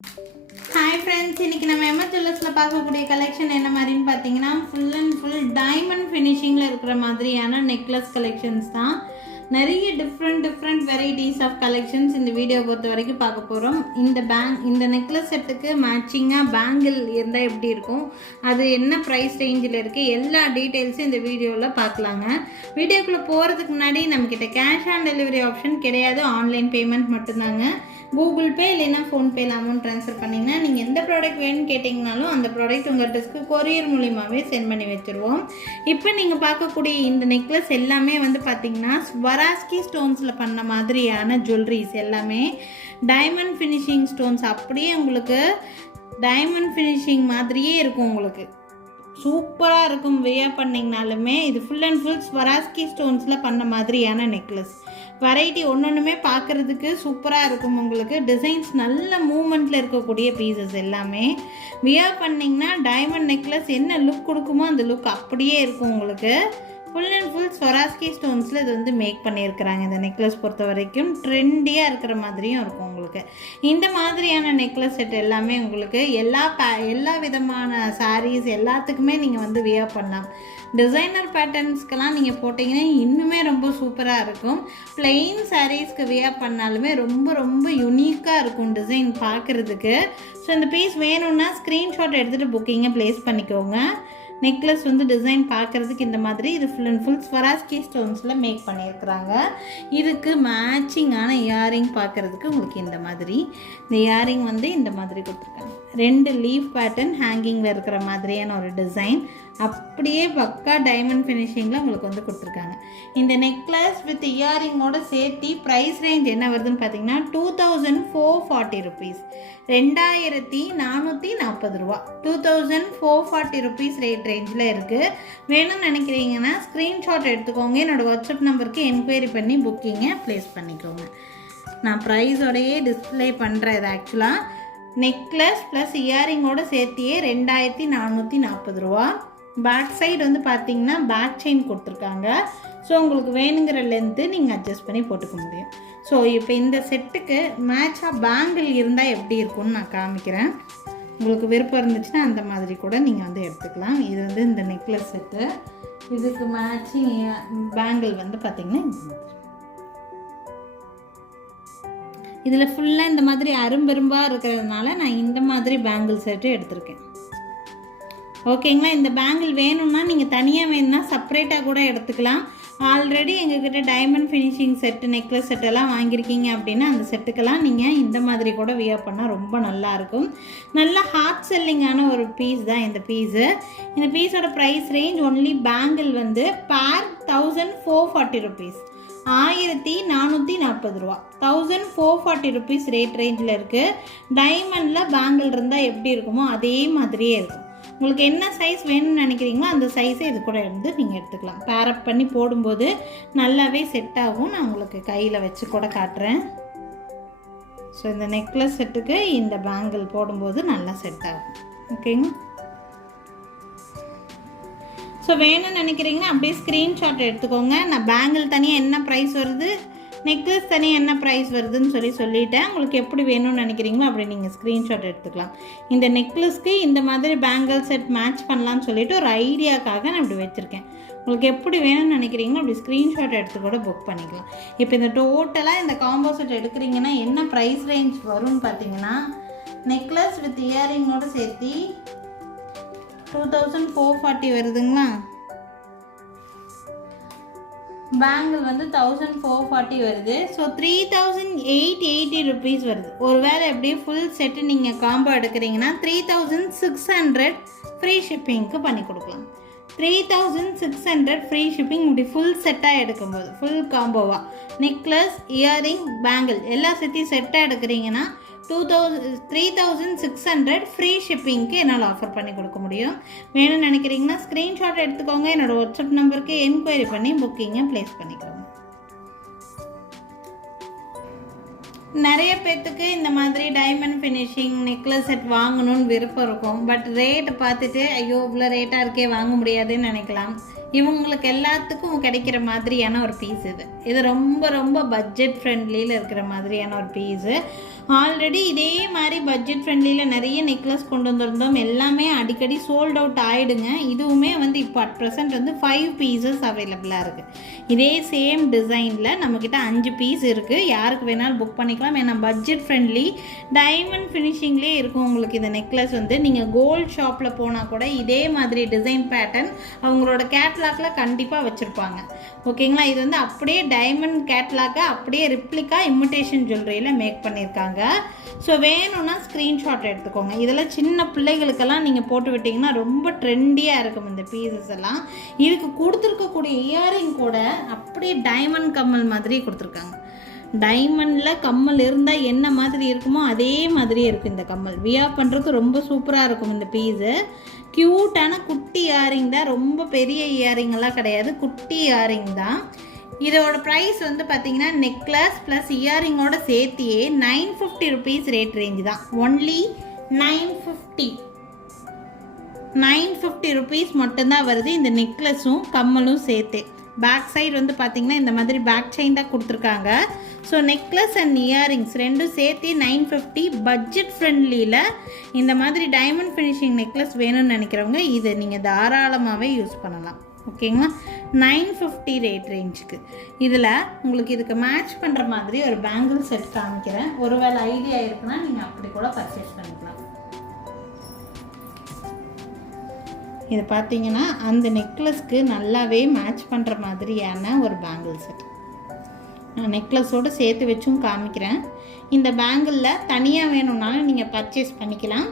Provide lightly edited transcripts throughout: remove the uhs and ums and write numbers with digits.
Hi friends, இன்றைக்கி நம்ம MS ஜுவல்லர்ஸில் பார்க்கக்கூடிய கலெக்ஷன் என்ன மாதிரின்னு பார்த்தீங்கன்னா ஃபுல் அண்ட் ஃபுல் டைமண்ட் ஃபினிஷிங்கில் இருக்கிற மாதிரியான நெக்லஸ் கலெக்ஷன்ஸ் தான். நிறைய டிஃப்ரெண்ட் வெரைட்டிஸ் ஆஃப் கலெக்ஷன்ஸ் இந்த வீடியோ பொறுத்த வரைக்கும் பார்க்க போகிறோம். இந்த நெக்லஸ் செட்டுக்கு மேட்சிங்காக பேங்கிள் இருந்தால் எப்படி இருக்கும், அது என்ன ப்ரைஸ் ரேஞ்சில் இருக்குது, எல்லா டீட்டெயில்ஸும் இந்த வீடியோவில் பார்க்கலாங்க. வீடியோக்குள்ளே போகிறதுக்கு முன்னாடி நம்மக்கிட்ட கேஷ் ஆன் டெலிவரி ஆப்ஷன் கிடையாது, ஆன்லைன் பேமெண்ட் மட்டும்தாங்க. கூகுள் பே இல்லைன்னா ஃபோன்பேயில் அமௌண்ட் ட்ரான்ஸ்ஃபர் பண்ணிங்கன்னா நீங்கள் எந்த ப்ராடக்ட் வேணும்னு கேட்டிங்கனாலும் அந்த ப்ராடக்ட் உங்கள் அட்ரஸ்க்கு கொரியர் மூலியமாகவே சென்ட் பண்ணி வச்சுருவோம். இப்போ நீங்கள் பார்க்கக்கூடிய இந்த நெக்லஸ் எல்லாமே வந்து பார்த்திங்கன்னா ஸ்வராஸ்கி ஸ்டோன்ஸில் பண்ண மாதிரியான ஜுவல்லரிஸ், எல்லாமே டைமண்ட் ஃபினிஷிங் ஸ்டோன்ஸ். அப்படியே உங்களுக்கு டைமண்ட் ஃபினிஷிங் மாதிரியே இருக்கும், உங்களுக்கு சூப்பராக இருக்கும். வியர் பண்ணிங்கனாலுமே இது ஃபுல் அண்ட் ஃபுல் ஸ்வராஸ்கி ஸ்டோன்ஸில் பண்ண மாதிரியான நெக்லஸ். வெரைட்டி ஒன்றுமே பார்க்குறதுக்கு சூப்பராக இருக்கும். உங்களுக்கு டிசைன்ஸ் நல்ல மூமெண்ட்டில் இருக்கக்கூடிய பீசஸ் எல்லாமே. வியர் பண்ணிங்கன்னா டைமண்ட் நெக்லஸ் என்ன லுக் கொடுக்குமோ அந்த லுக் அப்படியே இருக்கும். உங்களுக்கு ஃபுல் அண்ட் ஃபுல் ஸ்வராஸ்கி ஸ்டோன்ஸில் இது வந்து மேக் பண்ணியிருக்கிறாங்க. இந்த நெக்லஸ் பொறுத்த வரைக்கும் ட்ரெண்டியாக இருக்கிற மாதிரியும் இருக்கும். உங்களுக்கு இந்த மாதிரியான நெக்லஸ் செட் எல்லாமே உங்களுக்கு எல்லா விதமான சாரீஸ் எல்லாத்துக்குமே நீங்கள் வந்து வியர் பண்ணலாம். டிசைனர் பேட்டர்ன்ஸ்க்கெல்லாம் நீங்கள் போட்டிங்கன்னா இன்னுமே ரொம்ப சூப்பராக இருக்கும். பிளெயின் சாரீஸ்க்கு வியர் பண்ணாலுமே ரொம்ப யூனிக்காக இருக்கும் டிசைன் பார்க்குறதுக்கு. ஸோ இந்த பீஸ் வேணும்னா ஸ்க்ரீன்ஷாட் எடுத்துகிட்டு புக்கிங்கை ப்ளேஸ் பண்ணிக்கோங்க. நெக்லஸ் வந்து டிசைன் பார்க்குறதுக்கு இந்த மாதிரி இது ஃபுல் அண்ட் ஃபுல் ஸ்வராஸ்கி ஸ்டோன்ஸில் மேக் பண்ணியிருக்கிறாங்க. இதுக்கு மேட்சிங்கான இயரிங் பார்க்குறதுக்கு உங்களுக்கு இந்த மாதிரி, இந்த இயரிங் வந்து இந்த மாதிரி கொடுத்துருக்காங்க. 2 லீஃப் பேட்டர்ன் ஹேங்கிங்கில் இருக்கிற மாதிரியான ஒரு டிசைன், அப்படியே பக்கா டைமண்ட் ஃபினிஷிங்கில் உங்களுக்கு வந்து கொடுத்துருக்காங்க. இந்த நெக்லஸ் வித் இயரிங்கோட சேர்த்து ப்ரைஸ் ரேஞ்ச் என்ன வருதுன்னு பார்த்தீங்கன்னா 2440 ருபீஸ், 2440 ரூபா, 2440 ருபீஸ் ரேட் ரேஞ்சில் இருக்குது. வேணும்னு நினைக்கிறீங்கன்னா ஸ்க்ரீன்ஷாட் எடுத்துக்கோங்க. என்னோடய வாட்ஸ்அப் நம்பருக்கு என்கொயரி பண்ணி புக்கிங்கை ப்ளேஸ் பண்ணிக்கோங்க. நான் ப்ரைஸோடையே டிஸ்பிளே பண்ணுறேன். இது ஆக்சுவலாக நெக்லஸ் ப்ளஸ் இயரிங்கோடு சேர்த்தியே 2440 ரூபா. பேக் சைடு வந்து பார்த்தீங்கன்னா பேக் செயின் கொடுத்துருக்காங்க. ஸோ உங்களுக்கு வேணுங்கிற லென்த்து நீங்கள் அட்ஜஸ்ட் பண்ணி போட்டுக்க முடியும். ஸோ இப்போ இந்த செட்டுக்கு மேட்சாக பேங்கிள் இருந்தால் எப்படி இருக்கும்னு நான் காமிக்கிறேன். உங்களுக்கு விருப்பம் இருந்துச்சுன்னா அந்த மாதிரி கூட நீங்கள் வந்து எடுத்துக்கலாம். இது வந்து இந்த நெக்லஸ் செட்டு, இதுக்கு மேட்சிங் பேங்கிள் வந்து பார்த்திங்கன்னா இந்த மாதிரி. இதில் ஃபுல்லாக இந்த மாதிரி அரும்பெரும்பாக இருக்கிறதுனால நான் இந்த மாதிரி பேங்கிள் செட்டு எடுத்திருக்கேன். ஓகேங்களா. இந்த பேங்கிள் வேணும்னா நீங்கள் தனியாக வேணும்னா செப்பரேட்டாக கூட எடுத்துக்கலாம். ஆல்ரெடி எங்ககிட்ட டைமண்ட் ஃபினிஷிங் செட்டு நெக்லஸ் செட்டெல்லாம் வாங்கியிருக்கீங்க அப்படின்னா அந்த செட்டுக்கெல்லாம் நீங்கள் இந்த மாதிரி கூட வியர் பண்ணால் ரொம்ப நல்லாயிருக்கும். நல்ல ஹாட் செல்லிங்கான ஒரு பீஸ் தான் இந்த பீஸு. இந்த பீஸோட ப்ரைஸ் ரேஞ்ச் ஒன்லி பேங்கிள் வந்து பேர் 1440 ருபீஸ், 1440 ரூபா, 1440 ருபீஸ் ரேட் ரேஞ்சில் இருக்குது. டைமண்டில் பேங்கிள் இருந்தால் எப்படி இருக்குமோ அதே மாதிரியே இருக்கும். உங்களுக்கு என்ன சைஸ் வேணும்னு நினைக்கிறீங்களோ அந்த சைஸை இது கூட இருந்து நீங்கள் எடுத்துக்கலாம். பேரப் பண்ணி போடும்போது நல்லாவே செட் ஆகும். நான் உங்களுக்கு கையில் வச்சு கூட காட்டுறேன். ஸோ இந்த நெக்லஸ் செட்டுக்கு இந்த பேங்கிள் போடும்போது நல்லா செட் ஆகும். ஓகேங்க. ஸோ வேணும்னு நினைக்கிறீங்கன்னா அப்படியே ஸ்க்ரீன்ஷாட் எடுத்துக்கோங்க. நான் பேங்கிள் தனியாக என்ன ப்ரைஸ் வருது, நெக்லஸ் தனியாக என்ன ப்ரைஸ் வருதுன்னு சொல்லிட்டேன். உங்களுக்கு எப்படி வேணும்னு நினைக்கிறீங்களோ அப்படி நீங்கள் ஸ்க்ரீன்ஷாட் எடுத்துக்கலாம். இந்த நெக்லஸ்க்கு இந்த மாதிரி பேங்கிள் செட் மேட்ச் பண்ணலான்னு சொல்லிட்டு ஒரு ஐடியாக்காக நான் இப்படி வச்சுருக்கேன். உங்களுக்கு எப்படி வேணும்னு நினைக்கிறீங்களோ அப்படி ஸ்க்ரீன்ஷாட் எடுத்து கூட புக் பண்ணிக்கலாம். இப்போ இந்த டோட்டலாக இந்த காம்போ செட் எடுக்கிறீங்கன்னா என்ன ப்ரைஸ் ரேஞ்ச் வரும்னு பார்த்தீங்கன்னா நெக்லஸ் வித் இயரிங்கோடு சேர்த்து 2440 வருதுங்களா. பேங்கிள் வந்து 1440 வருது. ஸோ 3880 ருபீஸ் வருது. ஒரு வேளை எப்படியே ஃபுல் செட்டு நீங்கள் காம்போ எடுக்கிறீங்கன்னா 3600 ஃப்ரீ ஷிப்பிங்க்கு பண்ணி கொடுக்கலாம். 3600 ஃப்ரீ ஷிப்பிங் இப்படி ஃபுல் செட்டாக எடுக்கும்போது, ஃபுல் காம்போவாக நெக்லஸ் இயரிங் பேங்கிள் எல்லாம் சேர்த்து செட்டாக எடுக்கிறீங்கன்னா 3600 ஃப்ரீ ஷிப்பிங்க்கு என்னால் ஆஃபர் பண்ணி கொடுக்க முடியும். வேணும்னு நினைக்கிறீங்கன்னா ஸ்க்ரீன்ஷாட் எடுத்துக்கோங்க. என்னோடய வாட்ஸ்அப் நம்பருக்கு என்கொயரி பண்ணி புக்கிங்கை ப்ளேஸ் பண்ணிக்கோங்க. நிறைய பேர்த்துக்கு இந்த மாதிரி டைமண்ட் ஃபினிஷிங் நெக்லஸ் செட் வாங்கணும்னு விருப்பம் இருக்கும். பட் ரேட் பார்த்துட்டு ஐயோ இவ்வளோ ரேட்டாக இருக்கே வாங்க முடியாதுன்னு நினைக்கலாம். இவங்களுக்கு எல்லாத்துக்கும் கிடைக்கிற மாதிரியான ஒரு பீஸ் இது ரொம்ப பட்ஜெட் ஃப்ரெண்ட்லியில் இருக்கிற மாதிரியான ஒரு பீஸு. ஆல்ரெடி இதே மாதிரி பட்ஜெட் ஃப்ரெண்ட்லியில் நிறைய நெக்லஸ் கொண்டு வந்திருந்தோம். எல்லாமே அடிக்கடி சோல்ட் அவுட் ஆகிடுங்க. இதுவுமே வந்து இப்போ அட் ப்ரெசென்ட் வந்து 5 பீசஸ் அவைலபிளாக இருக்குது. இதே சேம் டிசைனில் நம்மக்கிட்ட 5 பீஸ் இருக்குது. யாருக்கு வேணாலும் புக் பண்ணிக்கலாம். ஏன்னா பட்ஜெட் ஃப்ரெண்ட்லி டைமண்ட் ஃபினிஷிங்லேயே இருக்கும் உங்களுக்கு இந்த நெக்லஸ் வந்து. நீங்கள் கோல்ட் ஷாப்பில் போனால் கூட இதே மாதிரி டிசைன் பேட்டர்ன் அவங்களோட கேட்லாகில் கண்டிப்பாக வச்சுருப்பாங்க. ஓகேங்களா? இது வந்து அப்படியே டைமண்ட் கேட்லாக அப்படியே ரிப்ளிகா இமிட்டேஷன் ஜுவல்லரியில் மேக் பண்ணியிருக்காங்க. ஸோ வேணும்னா ஸ்க்ரீன்ஷாட் எடுத்துக்கோங்க. இதெல்லாம் சின்ன பிள்ளைகளுக்கெல்லாம் நீங்கள் போட்டு விட்டிங்கன்னா ரொம்ப ட்ரெண்டியாக இருக்கும் இந்த பீசஸ் எல்லாம். இதுக்கு கொடுத்துருக்கக்கூடிய இயரிங் கூட அப்படியே டைமண்ட் கம்மல் மாதிரி கொடுத்துருக்காங்க. டைமண்டில் கம்மல் இருந்தால் என்ன மாதிரி இருக்குமோ அதே மாதிரியே இருக்குது இந்த கம்மல். வியர் பண்ணுறதுக்கு ரொம்ப சூப்பராக இருக்கும் இந்த பீஸு. க்யூட்டான குட்டி இயரிங் தான், ரொம்ப பெரிய இயரிங்கெல்லாம் கிடையாது, குட்டி இயரிங் தான். இதோட ப்ரைஸ் வந்து பார்த்தீங்கன்னா நெக்லஸ் ப்ளஸ் இயரிங்கோட சேர்த்தியே 950 ருபீஸ் ரேட் ரேஞ்சு தான். ஒன்லி 950 ருபீஸ் மட்டும்தான் வருது இந்த நெக்லஸும் கம்மலும் சேர்த்து. பேக் சைடு வந்து பார்த்திங்கன்னா இந்த மாதிரி பேக் செயின் தான் கொடுத்துருக்காங்க. ஸோ நெக்லஸ் அண்ட் இயரிங்ஸ் ரெண்டும் சேர்த்து 950. பட்ஜெட் ஃப்ரெண்ட்லியில் இந்த மாதிரி டைமண்ட் ஃபினிஷிங் நெக்லஸ் வேணும்னு நினைக்கிறவங்க இதை நீங்கள் தாராளமாகவே யூஸ் பண்ணலாம். ஓகேங்களா? 950 ரேட் ரேஞ்சுக்கு. இதில் உங்களுக்கு இதுக்கு மேட்ச் பண்ணுற மாதிரி ஒரு பேங்கிள் செட் காமிக்கிறேன். ஒருவேளை ஐடியா இருக்குன்னா நீங்கள் அப்படி கூட பர்ச்சேஸ் பண்ணிக்கலாம். இது பார்த்தீங்கன்னா அந்த நெக்லஸ்க்கு நல்லாவே மேட்ச் பண்ணுற மாதிரியான ஒரு பேங்கிள் செட். நான் நெக்லஸோடு சேர்த்து வச்சும் காமிக்கிறேன். இந்த பேங்கிளில் தனியாக வேணும்னாலும் நீங்கள் பர்ச்சேஸ் பண்ணிக்கலாம்,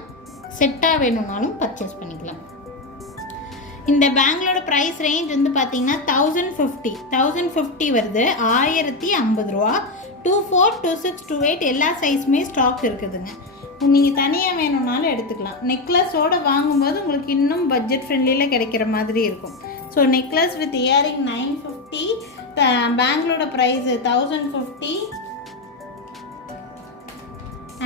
செட்டாக வேணும்னாலும் பர்ச்சேஸ் பண்ணிக்கலாம். இந்த பேங்கிளோட ப்ரைஸ் ரேஞ்ச் வந்து பார்த்தீங்கன்னா 1050 வருது. 1050 ரூபா. 24, 26, 28 எல்லா சைஸுமே ஸ்டாக் இருக்குதுங்க. நீங்கள் தனியாக வேணும்னாலும் எடுத்துக்கலாம். நெக்லஸோடு வாங்கும்போது உங்களுக்கு இன்னும் பட்ஜெட் ஃப்ரெண்ட்லியில் கிடைக்கிற மாதிரி இருக்கும். ஸோ நெக்லஸ் வித் இயரிங் 950, பேங்கிளோட ப்ரைஸு 1050.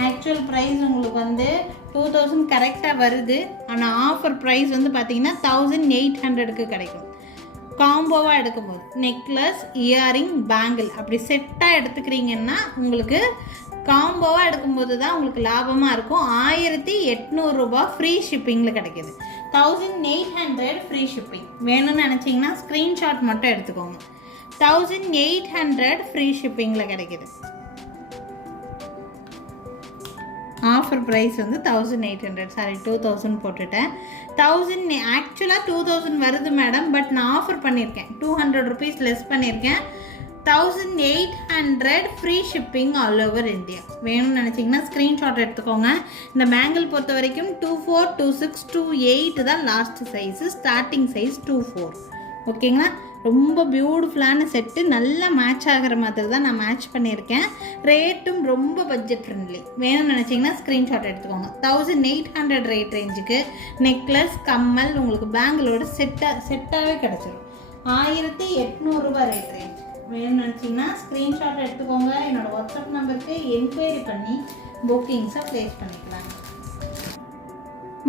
ஆக்சுவல் ப்ரைஸ் உங்களுக்கு வந்து 2000 கரெக்டாக வருது. ஆனால் ஆஃபர் ப்ரைஸ் வந்து பார்த்தீங்கன்னா 1800க்கு கிடைக்கும் காம்போவாக எடுக்கும்போது. நெக்லஸ் இயரிங் பேங்கிள் அப்படி செட்டாக எடுத்துக்கிறீங்கன்னா உங்களுக்கு காம்போவாக எடுக்கும்போது தான் உங்களுக்கு லாபமாக இருக்கும். 1800 ரூபா ஃப்ரீ ஷிப்பிங்கில் கிடைக்கிது. 1800 ஃப்ரீ ஷிப்பிங். வேணும்னு நினச்சிங்கன்னா ஸ்க்ரீன்ஷாட் மட்டும் எடுத்துக்கோங்க. 1800 ஃப்ரீ ஷிப்பிங்கில் கிடைக்கிது. ஆஃபர் ப்ரைஸ் வந்து 1800, சாரி 2000 போட்டுட்டேன். 1000 ஆக்சுவலாக 2000 வருது மேடம். பட் நான் ஆஃபர் பண்ணியிருக்கேன், 200 ருபீஸ் லெஸ் பண்ணியிருக்கேன். 1800 free shipping all over India. வேணும்னு நினச்சிங்கன்னா ஸ்க்ரீன்ஷாட் எடுத்துக்கோங்க. இந்த பேங்கிள் பொறுத்த வரைக்கும் 24, 26, 28 தான் லாஸ்ட் சைஸு. Starting size 24. ஓகேங்களா? ரொம்ப பியூட்டிஃபுல்லான செட்டு, நல்லா மேட்ச் ஆகிற மாதிரி தான் நான் மேட்ச் பண்ணியிருக்கேன். ரேட்டும் ரொம்ப பட்ஜெட் ஃப்ரெண்ட்லி. வேணும்னு நினச்சிங்கன்னா ஸ்க்ரீன்ஷாட் எடுத்துக்கோங்க. 1800 ரேட் ரேஞ்சுக்கு நெக்லஸ் கம்மல் உங்களுக்கு பேங்கிளோட செட்டாகவே கிடச்சிரும். 1800 ரூபா ரேட் ரேஞ்ச். வேணும்னு நினச்சிங்கன்னா ஸ்க்ரீன்ஷாட் எடுத்துக்கோங்க. என்னோடய வாட்ஸ்அப் நம்பருக்கு என்கொயரி பண்ணி புக்கிங்ஸை ப்ளேஸ் பண்ணிக்கலாம்.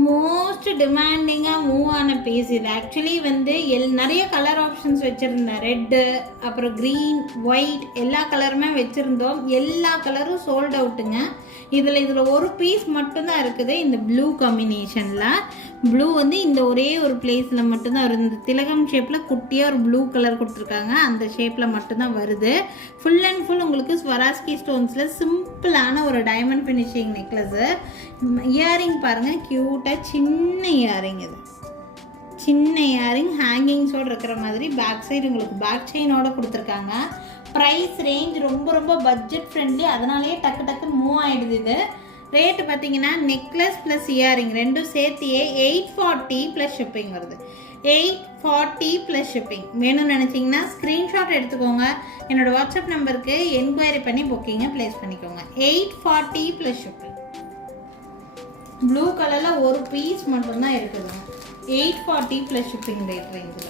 மோஸ்ட் டிமாண்டிங்காக மூவ் ஆன பீஸ் இது. ஆக்சுவலி வந்து நிறைய கலர் ஆப்ஷன்ஸ் வச்சுருந்தேன். ரெட்டு, அப்புறம் க்ரீன், ஒயிட் எல்லா கலருமே வச்சுருந்தோம். எல்லா கலரும் சோல்ட் அவுட்டுங்க. இதில் ஒரு பீஸ் மட்டும்தான் இருக்குது இந்த ப்ளூ காம்பினேஷனில். ப்ளூ வந்து இந்த ஒரே ஒரு பிளேஸில் மட்டும்தான் வருது. இந்த திலகம் ஷேப்பில் குட்டியாக ஒரு ப்ளூ கலர் கொடுத்துருக்காங்க, அந்த ஷேப்பில் மட்டும்தான் வருது. ஃபுல் அண்ட் ஃபுல் உங்களுக்கு ஸ்வராஸ்கி ஸ்டோன்ஸில் சிம்பிளான ஒரு டைமண்ட் ஃபினிஷிங் நெக்லஸு. இயரிங் பாருங்கள், க்யூட்டாக சின்ன இயரிங். இது சின்ன இயரிங் ஹேங்கிங்ஸோடு இருக்கிற மாதிரி. பேக் சைடு உங்களுக்கு பேக் செயினோடு கொடுத்துருக்காங்க. ப்ரைஸ் ரேஞ்ச் ரொம்ப ரொம்ப பட்ஜெட் ஃப்ரெண்ட்லி, அதனாலேயே டக்கு டக்குன்னு மூவ் ஆகிடுது. இது ரேட்டு பார்த்தீங்கன்னா நெக்லஸ் ப்ளஸ் இயரிங் ரெண்டும் சேர்த்தியே 840 ப்ளஸ் ஷிப்பிங் வருது. 840 ப்ளஸ் ஷிப்பிங். வேணும்னு நினச்சிங்கன்னா ஸ்க்ரீன்ஷாட் எடுத்துக்கோங்க. என்னோடய வாட்ஸ்அப் நம்பருக்கு என்கொயரி பண்ணி புக்கிங்கை ப்ளேஸ் பண்ணிக்கோங்க. 840 ப்ளஸ் ஷிப்பிங். ப்ளூ கலரில் ஒரு பீஸ் மட்டும்தான் இருக்குதுங்க. 840 ப்ளஸ் ஷிப்பிங் ரேட் ரேஞ்சில்.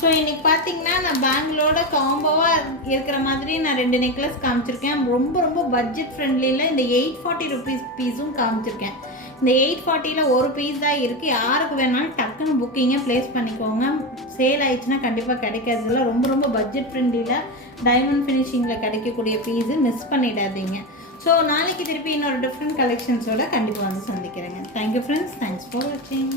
ஸோ இன்றைக்கி பார்த்தீங்கன்னா நான் பேங்கிளோட காம்போவாக இருக்கிற மாதிரி நான் 2 நெக்லஸ் காமிச்சிருக்கேன். ரொம்ப ரொம்ப பட்ஜெட் ஃப்ரெண்ட்லியில் இந்த 840 ருபீஸ் பீஸும் காமிச்சிருக்கேன். இந்த 840ல் ஒரு பீஸ் தான் இருக்குது. யாருக்கு வேணாலும் டக்குன்னு புக்கிங்கை ப்ளேஸ் பண்ணிக்கோங்க. சேல் ஆயிடுச்சுன்னா கண்டிப்பாக கிடைக்கிறதுல ரொம்ப ரொம்ப பட்ஜெட் ஃப்ரெண்ட்லியில் டைமண்ட் ஃபினிஷிங்கில் கிடைக்கக்கூடிய பீஸு மிஸ் பண்ணிடாதீங்க. ஸோ நாளைக்கு திருப்பி இன்னொரு டிஃப்ரெண்ட் கலெக்ஷன்ஸோட கண்டிப்பாக வந்து சந்திக்கிறேங்க. தேங்க்யூ ஃப்ரெண்ட்ஸ், தேங்க்ஸ் ஃபார் வாட்சிங்.